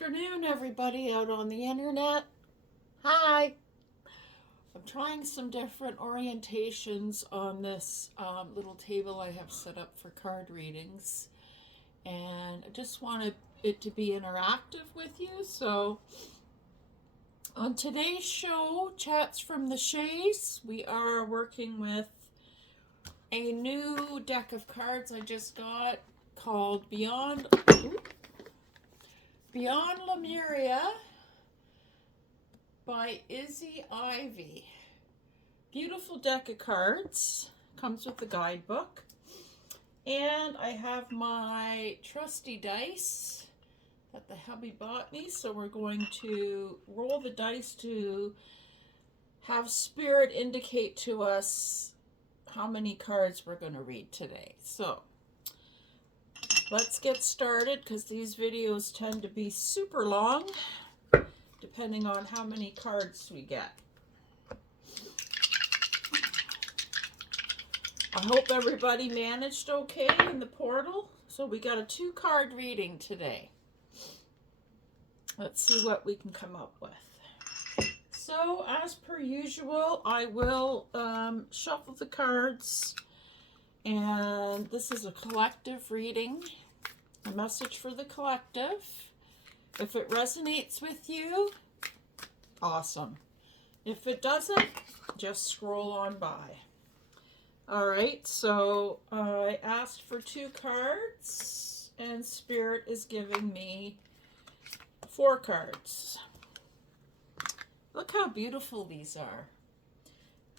afternoon, everybody out on the internet. Hi. I'm trying some different orientations on this little table I have set up for card readings. And I just wanted it to be interactive with you. So, on today's show, Chats from the Shays, we are working with a new deck of cards I just got called Beyond Lemuria by Izzy Ivy. Beautiful deck of cards. Comes with the guidebook. And I have my trusty dice that the hubby bought me. So we're going to roll the dice to have Spirit indicate to us how many cards we're going to read today. So let's get started because these videos tend to be super long depending on how many cards we get. I hope everybody managed okay in the portal. So we got a 2-card reading today. Let's see what we can come up with. So as per usual, I will shuffle the cards. And this is a collective reading. A message for the collective. If it resonates with you, awesome. If it doesn't, just scroll on by. All right, so I asked for 2 cards, and Spirit is giving me 4 cards. Look how beautiful these are.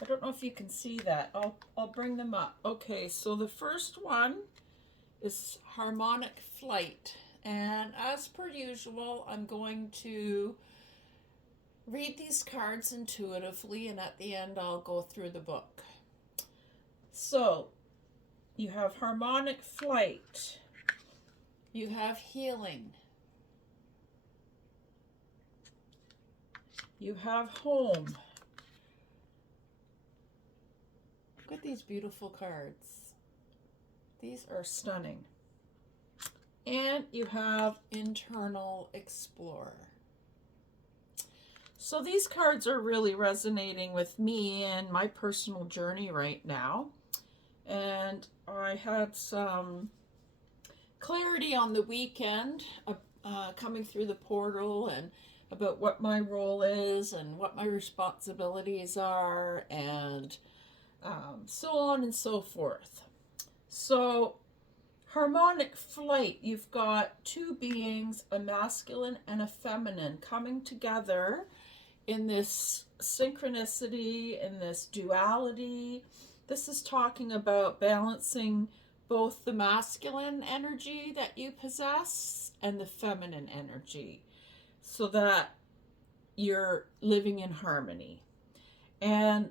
I don't know if you can see that. I'll bring them up. Okay, so the first one is Harmonic Flight. And as per usual, I'm going to read these cards intuitively, and at the end I'll go through the book. So, you have Harmonic Flight. You have Healing. You have Home. Look at these beautiful cards. These are stunning. And you have Internal Explorer. So these cards are really resonating with me and my personal journey right now. And I had some clarity on the weekend coming through the portal and about what my role is and what my responsibilities are and so on and so forth. So Harmonic Flight, you've got 2 beings, a masculine and a feminine, coming together in this synchronicity, in this duality. This is talking about balancing both the masculine energy that you possess and the feminine energy so that you're living in harmony. And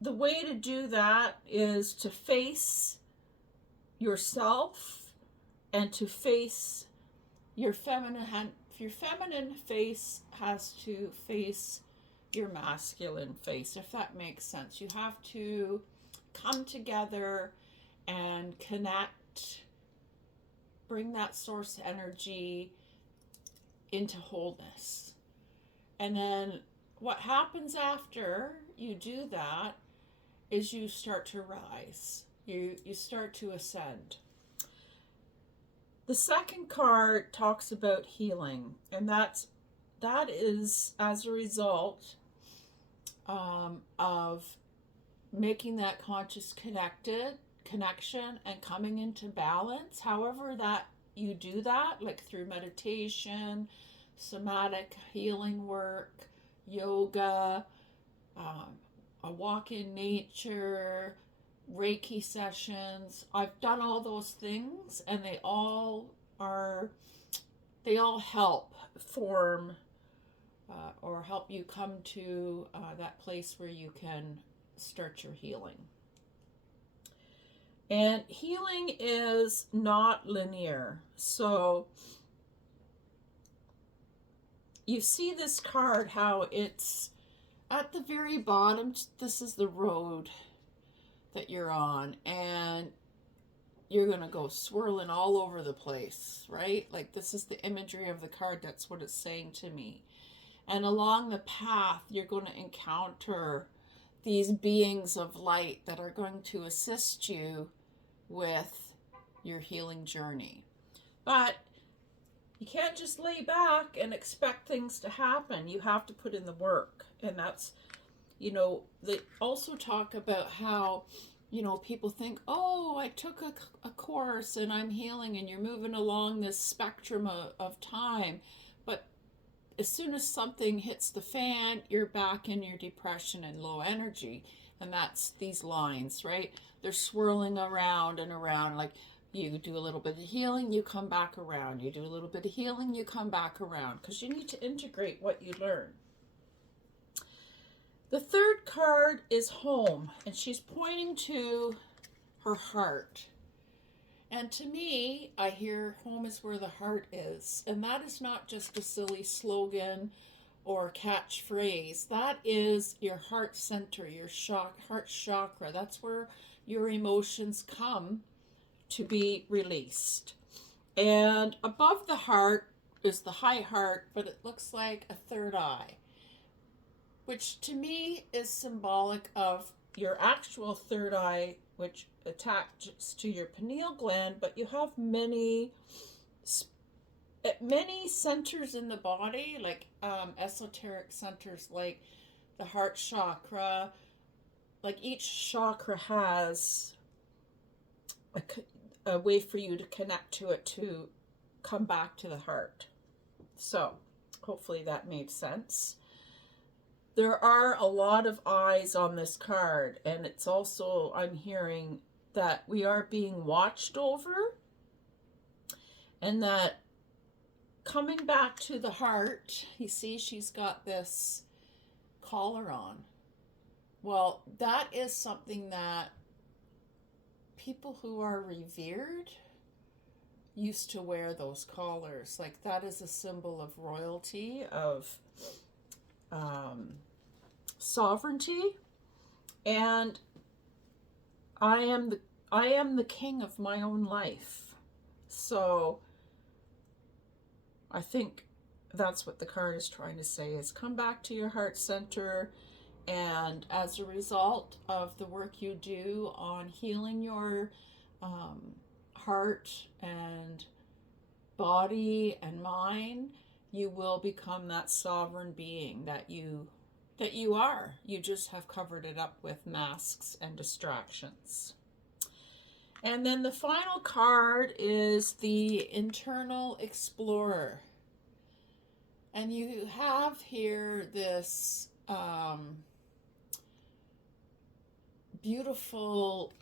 the way to do that is to face yourself and to face your feminine. Your feminine face has to face your masculine face, if that makes sense. You have to come together and connect, bring that source energy into wholeness. And then what happens after you do that is you start to rise. You start to ascend. The second card talks about healing, and that is as a result of making that conscious connection and coming into balance. However that you do that, like through meditation, somatic healing work, yoga, a walk in nature, Reiki sessions. I've done all those things, and they all help form or help you come to that place where you can start your healing. And healing is not linear. So you see this card, how it's at the very bottom. This is the road that you're on, and you're going to go swirling all over the place, right? Like this is the imagery of the card. That's what it's saying to me. And along the path, you're going to encounter these beings of light that are going to assist you with your healing journey. But you can't just lay back and expect things to happen. You have to put in the work. And that's, they also talk about how, people think, oh, I took a course and I'm healing, and you're moving along this spectrum of time. But as soon as something hits the fan, you're back in your depression and low energy. And that's these lines, right? They're swirling around and around. Like you do a little bit of healing, you come back around. You do a little bit of healing, you come back around. Because you need to integrate what you learn. The third card is home. And she's pointing to her heart. And to me, I hear home is where the heart is. And that is not just a silly slogan or catchphrase. That is your heart center, your heart chakra. That's where your emotions come to be released. And above the heart is the high heart, but it looks like a third eye, which to me is symbolic of your actual third eye, which attaches to your pineal gland, but you have many centers in the body, like esoteric centers, like the heart chakra. Like each chakra has a way for you to connect to it to come back to the heart. So hopefully that made sense. There are a lot of eyes on this card, and it's also, I'm hearing that we are being watched over, and that coming back to the heart, you see she's got this collar on. Well, that is something that people who are revered used to wear, those collars. Like that is a symbol of royalty, of sovereignty, and I am the king of my own life. So I think that's what the card is trying to say, is come back to your heart center, and as a result of the work you do on healing your heart and body and mind, you will become that sovereign being that you are. You just have covered it up with masks and distractions. And then the final card is the Internal Explorer. And you have here this beautiful,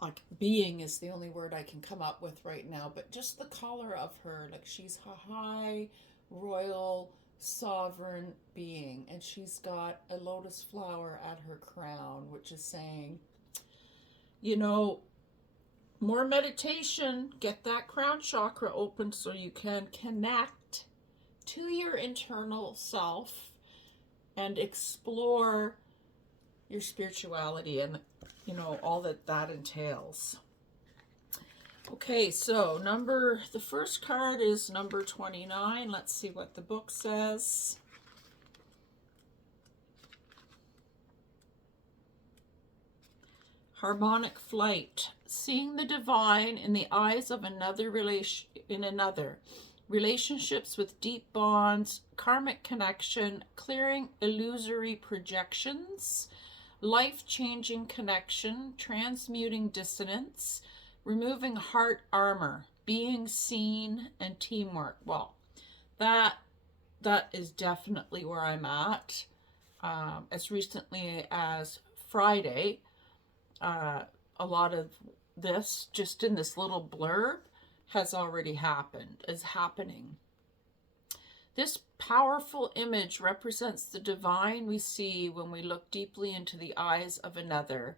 like, being is the only word I can come up with right now, but just the color of her, like she's a high, royal, sovereign being, and she's got a lotus flower at her crown, which is saying, more meditation, get that crown chakra open so you can connect to your internal self and explore your spirituality and all that entails. Okay, so the first card is number 29. Let's see what the book says. Harmonic flight, seeing the divine in the eyes of another, relationships with deep bonds, karmic connection, clearing illusory projections, life-changing connection, transmuting dissonance, removing heart armor, being seen, and teamwork. Well, that is definitely where I'm at. As recently as Friday, a lot of this, just in this little blurb, has already happened, is happening. This powerful image represents the divine we see when we look deeply into the eyes of another,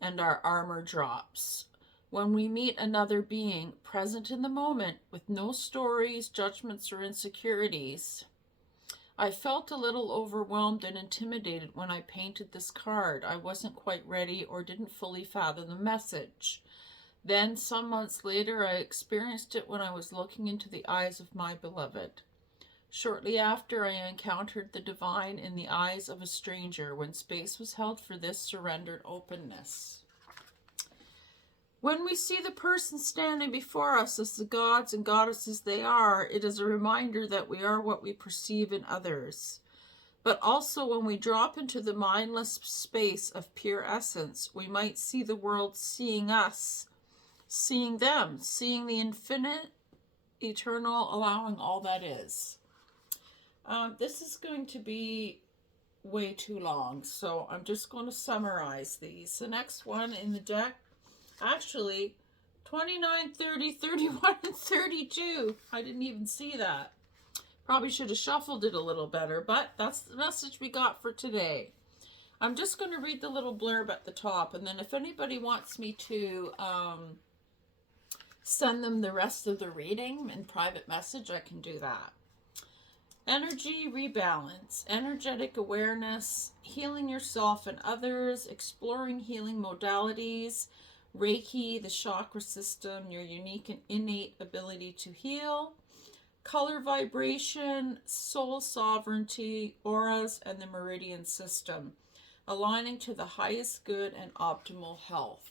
and our armor drops. When we meet another being present in the moment with no stories, judgments, or insecurities, I felt a little overwhelmed and intimidated when I painted this card. I wasn't quite ready or didn't fully fathom the message. Then, some months later, I experienced it when I was looking into the eyes of my beloved. Shortly after, I encountered the divine in the eyes of a stranger when space was held for this surrendered openness. When we see the person standing before us as the gods and goddesses they are, it is a reminder that we are what we perceive in others. But also when we drop into the mindless space of pure essence, we might see the world seeing us, seeing them, seeing the infinite, eternal, allowing all that is. This is going to be way too long, so I'm just going to summarize these. The next one in the deck, actually, 29, 30, 31, and 32. I didn't even see that. Probably should have shuffled it a little better, but that's the message we got for today. I'm just going to read the little blurb at the top, and then if anybody wants me to send them the rest of the reading in private message, I can do that. Energy rebalance, energetic awareness, healing yourself and others, exploring healing modalities, Reiki, the chakra system, your unique and innate ability to heal, color vibration, soul sovereignty, auras, and the meridian system, aligning to the highest good and optimal health.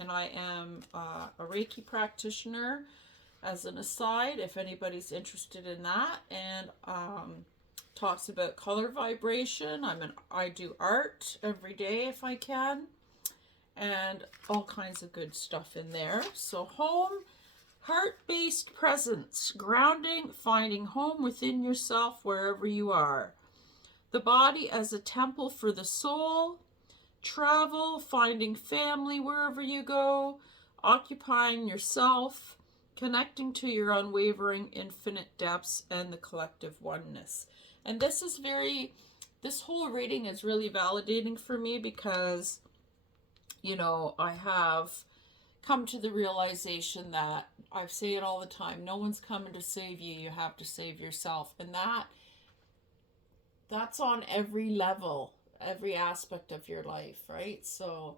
And I am a Reiki practitioner, as an aside, if anybody's interested in that, and talks about color vibration. I do art every day if I can, and all kinds of good stuff in there. So home, heart-based presence, grounding, finding home within yourself wherever you are. The body as a temple for the soul, travel, finding family wherever you go, occupying yourself, connecting to your unwavering infinite depths and the collective oneness. And this whole reading is really validating for me because, I have come to the realization that I say it all the time, no one's coming to save you, you have to save yourself. And that's on every level, every aspect of your life, right? So,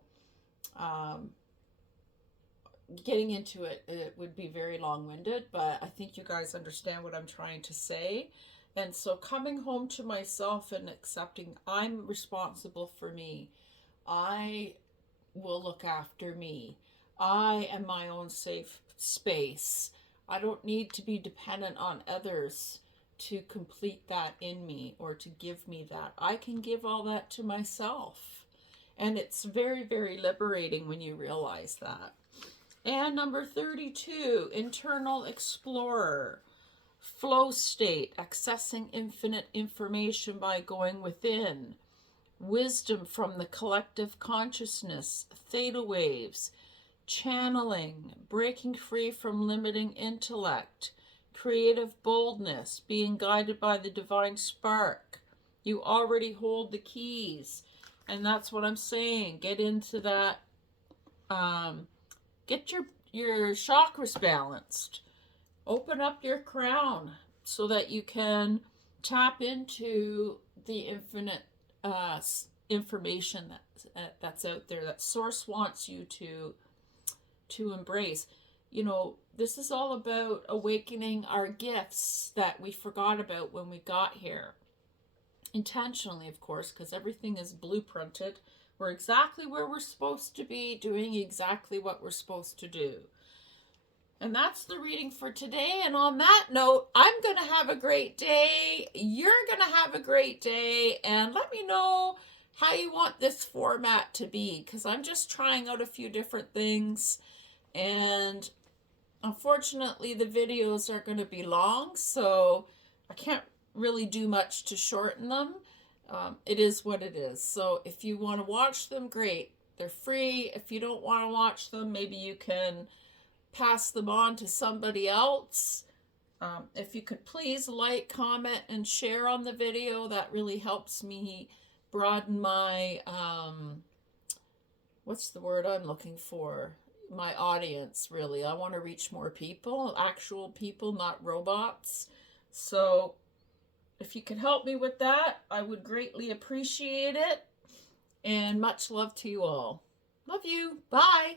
getting into it would be very long-winded, but I think you guys understand what I'm trying to say. And so coming home to myself and accepting I'm responsible for me. I will look after me. I am my own safe space. I don't need to be dependent on others to complete that in me or to give me that. I can give all that to myself. And it's very, very liberating when you realize that. And number 32, internal explorer, flow state, accessing infinite information by going within, wisdom from the collective consciousness, theta waves, channeling, breaking free from limiting intellect, creative boldness, being guided by the divine spark. You already hold the keys, and that's what I'm saying. Get into that. Get your chakras balanced. Open up your crown so that you can tap into the infinite information that's out there that Source wants you to embrace. This is all about awakening our gifts that we forgot about when we got here. Intentionally, of course, because everything is blueprinted. We're exactly where we're supposed to be, doing exactly what we're supposed to do. And that's the reading for today. And on that note, I'm going to have a great day. You're going to have a great day. And let me know how you want this format to be, because I'm just trying out a few different things. And unfortunately, the videos are going to be long, so I can't really do much to shorten them. It is what it is. So if you want to watch them, great. They're free. If you don't want to watch them, maybe you can pass them on to somebody else. If you could please like, comment, and share on the video, that really helps me broaden my, what's the word I'm looking for? My audience, really. I want to reach more people, actual people, not robots. So if you could help me with that, I would greatly appreciate it. And much love to you all. Love you. Bye.